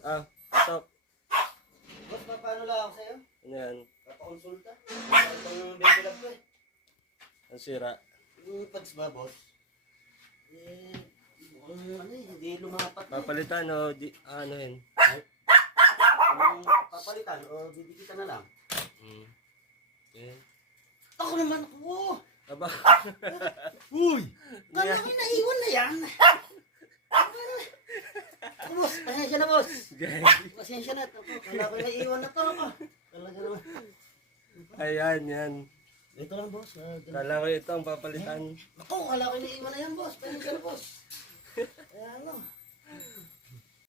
Pasok. Boss, paano lang ako sa'yo? Ano yan? Papakonsulta. Ang baby lab ko eh. Ang sira. Yung pads ba, boss? Mukhang hindi lumapat na eh. Papalitan o ano yun? Kung papalitan o didikitan na lang. Okay. Ako naman ako! Aba. Uy! Kala ko naiwan na yan. Boss, pasensya na boss. Pasensya na. Kala ko naiwan na to. Talaga naman. Ayan, yan. Ito lang boss. Kala ko ito ang papalitan. Ako, kala ko naiwan na yan boss. Pasensya na boss. Ayan o.